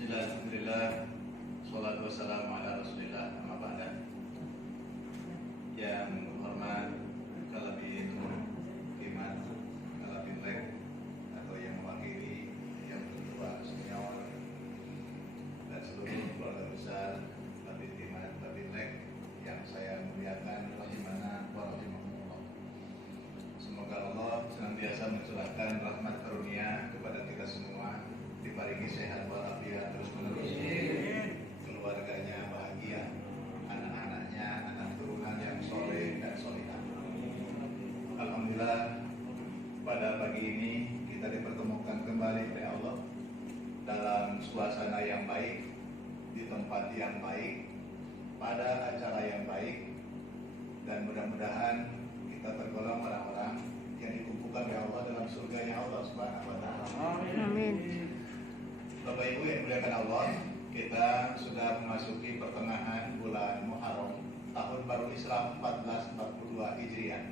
Alhamdulillah, salatu wassalamu ala rasulillah, amma ba'da. Yang hormat Kalabin Kimat, Kalabin Lek, atau yang mewakili yang tertua senior dan seluruh keluarga besar Kalabin Kimat, Kalabin Lek yang saya muliakan, rahimana wa rahimahullah. Semoga Allah senantiasa mencurahkan rahmat karunia kepada kita semua, diparingi sehat walafiat terus menerus, keluarganya bahagia, anak-anaknya, anak turunan yang soleh dan solihah. Alhamdulillah, pada pagi ini kita dipertemukan kembali oleh Allah dalam suasana yang baik, di tempat yang baik, pada acara yang baik, dan mudah-mudahan kita tergolong orang-orang yang dikumpulkan oleh Allah dalam surganya Allah Subhanahu wa Ta'ala. Amin. Bapak Ibu yang dimuliakan Allah, kita sudah memasuki pertengahan bulan Muharram tahun baru Islam 1442 Hijriah.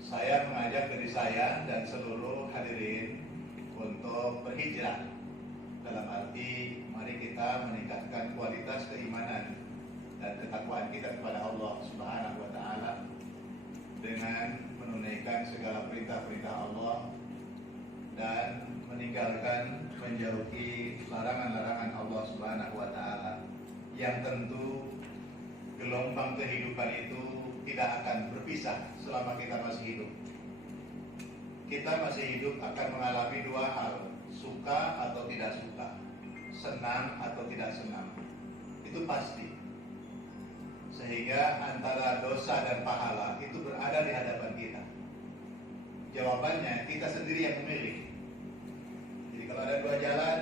Saya mengajak diri saya dan seluruh hadirin untuk berhijrah. Dalam arti, mari kita meningkatkan kualitas keimanan dan ketakwaan kita kepada Allah Subhanahu wa Ta'ala dengan menunaikan segala perintah-perintah Allah dan meninggalkan, menjauhi larangan-larangan Allah Subhanahu wa Ta'ala, yang tentu gelombang kehidupan itu tidak akan berpisah selama kita masih hidup. Kita masih hidup akan mengalami dua hal, suka atau tidak suka, senang atau tidak senang. Itu pasti. Sehingga antara dosa dan pahala itu berada di hadapan kita. Jawabannya kita sendiri yang memilih. Jadi kalau ada dua jalan,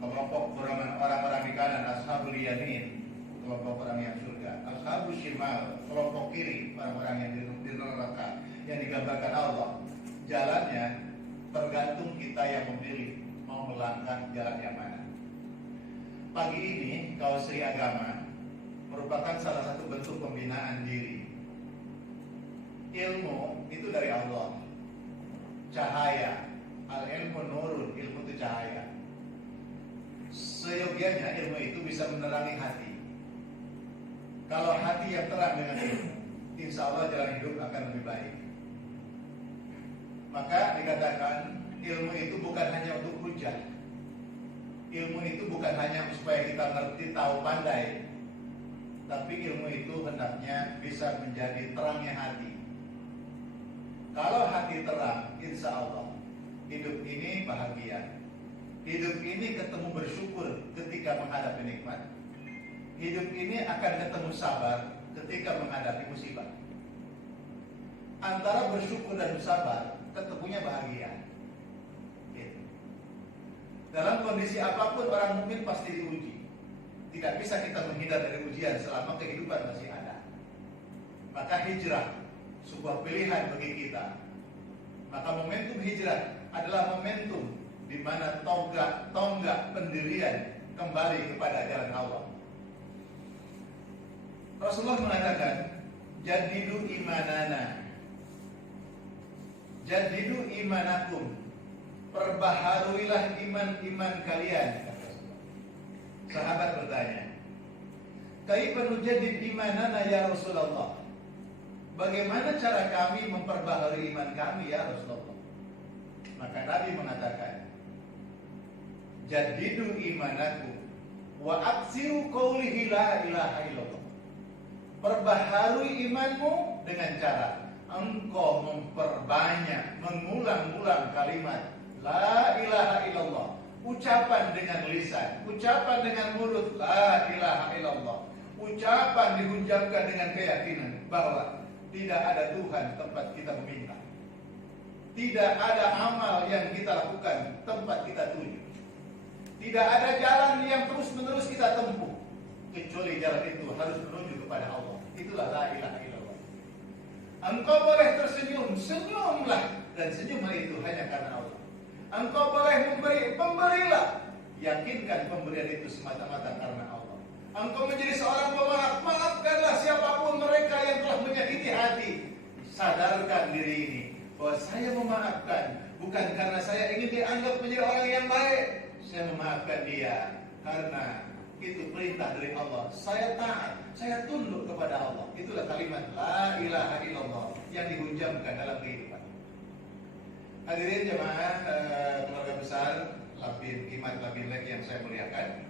kelompok orang-orang di kanan, ashabul yamin, kelompok orang yang surga, ashabul shimal, kelompok kiri, orang-orang yang di neraka, yang digambarkan Allah. Jalannya tergantung kita yang memilih mau melangkah jalan yang mana. Pagi ini Kausri Agama merupakan salah satu bentuk pembinaan diri. Ilmu itu dari Allah, cahaya, al-ilmu nurun, ilmu itu cahaya. Seyogianya ilmu itu bisa menerangi hati. Kalau hati yang terang dengan ilmu, insya Allah jalan hidup akan lebih baik. Maka dikatakan ilmu itu bukan hanya untuk hujah. Ilmu itu bukan hanya supaya kita ngerti, tahu, pandai, tapi ilmu itu hendaknya bisa menjadi terangnya hati. Kalau hati terang, insya Allah hidup ini bahagia. Hidup ini ketemu bersyukur ketika menghadapi nikmat. Hidup ini akan ketemu sabar ketika menghadapi musibah. Antara bersyukur dan sabar, ketemunya bahagia. Gitu. Dalam kondisi apapun orang mukmin pasti diuji. Tidak bisa kita menghindar dari ujian selama kehidupan masih ada. Maka hijrah sebuah pilihan bagi kita. Maka momentum hijrah adalah momentum di mana tonggak pendirian kembali kepada jalan Allah. Rasulullah mengatakan, jadidu imanana, jadidu imanakum, perbaharuilah iman kalian. Sahabat bertanya, kaifa nujaddid imanana ya Rasulullah? Bagaimana cara kami memperbaharui iman kami ya Rasulullah? Maka Nabi mengatakan, jadidu imanakum wa aksiru qawlihi la ilaha illallah. Perbaharui imanmu dengan cara engkau memperbanyak, mengulang-ulang kalimat la ilaha illallah. Ucapan dengan lisan, ucapan dengan mulut la ilaha illallah. Ucapan dihujamkan dengan keyakinan bahwa tidak ada Tuhan tempat kita meminta. Tidak ada amal yang kita lakukan tempat kita tuju. Tidak ada jalan yang terus-menerus kita tempuh kecuali jalan itu harus menuju kepada Allah. Itulah la ilaha illallah. Engkau boleh tersenyum, senyumlah, dan senyumlah itu hanya karena Allah. Engkau boleh memberi, pemberilah. Yakinkan pemberian itu semata-mata karena Allah. Engkau menjadi seorang pemaaf, maafkanlah siapapun mereka yang telah menyakiti hati. Sadarkan diri ini bahwa saya memaafkan bukan karena saya ingin dianggap menjadi orang yang baik. saya memaafkan dia karena itu perintah dari Allah. Saya taat, saya tunduk kepada Allah. Itulah kalimat la ilaha illallah yang dihujamkan dalam kehidupan. Hadirin jemaah keluarga besar Labin Iman Labin Lek yang saya muliakan.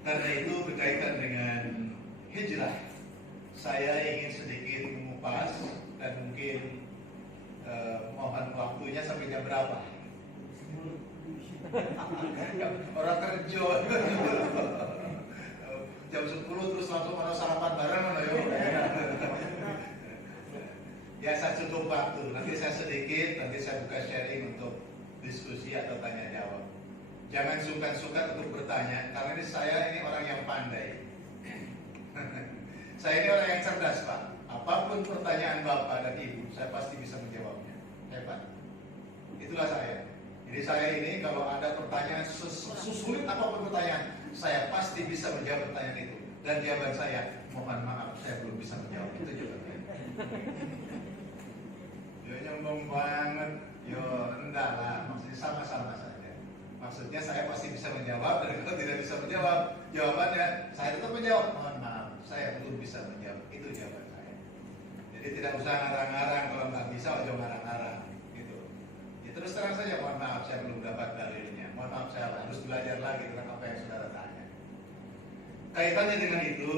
Karena itu berkaitan dengan hijrah, saya ingin sedikit mengupas dan mungkin mohon waktunya sampai jam berapa? Orang kerja jam 10 terus langsung ada sarapan bareng ya saya cukup waktu, nanti saya sedikit, nanti saya buka sharing untuk diskusi atau tanya jawab. Jangan sungkan-sungkan untuk bertanya, karena ini orang yang pandai. Saya ini orang yang cerdas, Pak. Apapun pertanyaan Bapak dan Ibu, saya pasti bisa menjawabnya. Hebat. Itulah saya. Jadi saya ini kalau ada pertanyaan sesulit apapun pertanyaan, saya pasti bisa menjawab pertanyaan itu. Dan jawaban saya, mohon maaf, saya belum bisa menjawab. Itu jawabannya. Yo nyombong banget. Yo enggak lah, maksudnya sama-sama saja. Maksudnya saya pasti bisa menjawab, dan kalau tidak bisa menjawab, jawabannya saya tetap menjawab. Mohon maaf, saya belum bisa menjawab. Itu jawaban saya. Jadi tidak usah ngarang-ngarang, kalau nggak bisa, jangan ngarang-ngarang. Gitu. Ya, terus terang saja, mohon maaf, saya belum dapat dalilnya. Mohon maaf, saya harus belajar lagi tentang apa yang saudara tanya. Kaitannya dengan itu,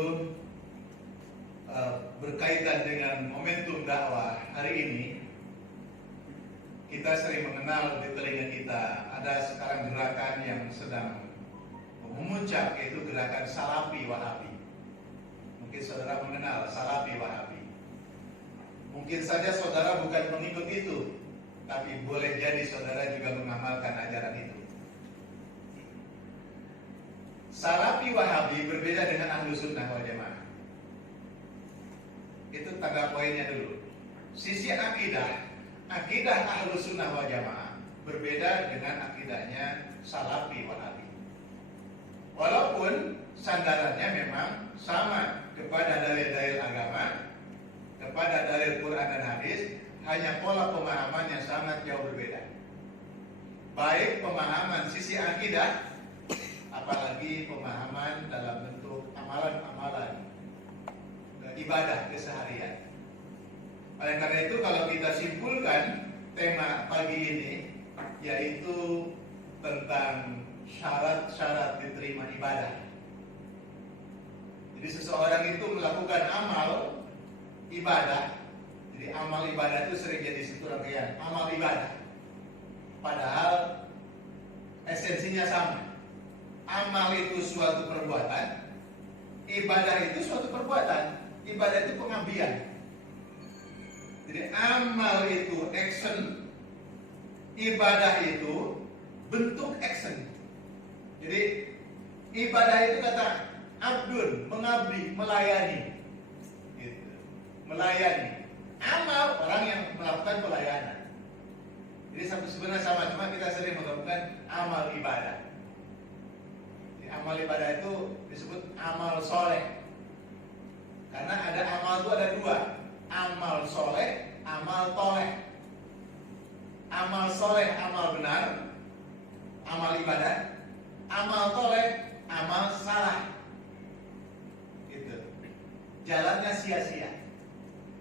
berkaitan dengan momentum dakwah hari ini, kita sering mengenal di telinga kita ada sekarang gerakan yang sedang memuncak, yaitu gerakan Salafi Wahabi. Mungkin saudara mengenal Salafi Wahabi. Mungkin saja saudara bukan pengikut itu, tapi boleh jadi saudara juga mengamalkan ajaran itu. Salafi Wahabi berbeda dengan Ahlus Sunnah wal Jamaah. Itu tangga poinnya dulu. Sisi akidah Ahlus Sunnah wal Jamaah berbeda dengan akidahnya Salafi Wahabi. Walaupun sandarannya memang sama kepada dalil-dalil agama, kepada dalil Quran dan hadis, hanya pola pemahaman yang sangat jauh berbeda. Baik pemahaman sisi akidah, apalagi pemahaman dalam bentuk amalan-amalan ibadah keseharian. Oleh karena itu, kalau kita simpulkan tema pagi ini, yaitu tentang syarat-syarat diterima ibadah. Jadi seseorang itu melakukan amal ibadah. Jadi amal ibadah itu sering jadi satu rangkaian amal ibadah. Padahal esensinya sama. Amal itu suatu perbuatan, ibadah itu suatu perbuatan. Ibadah itu pengabdian. Jadi amal itu action, ibadah itu bentuk action. Jadi ibadah itu kata abdun, mengabdi, melayani, gitu. Melayani. Amal orang yang melakukan pelayanan. Jadi sebenarnya sama, cuma kita sering melakukan amal ibadah. Jadi, amal ibadah itu disebut amal soleh. Karena ada amal itu ada dua. Amal soleh, amal toleh. Amal soleh, amal benar, amal ibadah. Amal toleh, amal salah. Gitu. Jalannya sia-sia.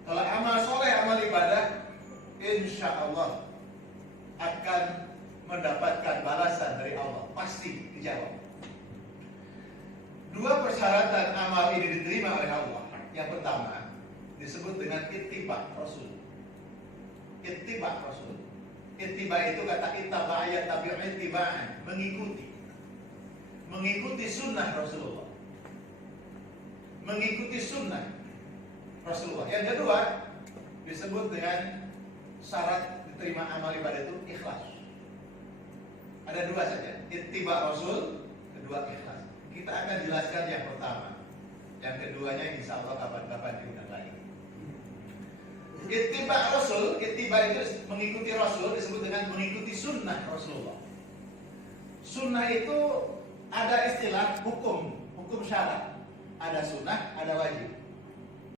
Kalau amal soleh, amal ibadah, insya Allah akan mendapatkan balasan dari Allah. Pasti dijawab. Dua persyaratan amal ini diterima oleh Allah. Yang pertama disebut dengan ittiba Rasul. Ittiba Rasul. Ittiba itu kata ittaba ayat tabi'un ittiba'an, mengikuti. Mengikuti sunnah Rasulullah. Mengikuti sunnah Rasulullah. Yang kedua disebut dengan syarat diterima amal ibadah itu ikhlas. Ada dua saja, ittiba Rasul, kedua ikhlas. Kita akan jelaskan yang pertama. Yang keduanya insya Allah kapan-kapan diundang lagi. Ittiba Rasul, ittiba itu mengikuti Rasul, disebut dengan mengikuti sunnah Rasulullah. Sunnah itu ada istilah hukum syarat. Ada sunnah, ada wajib.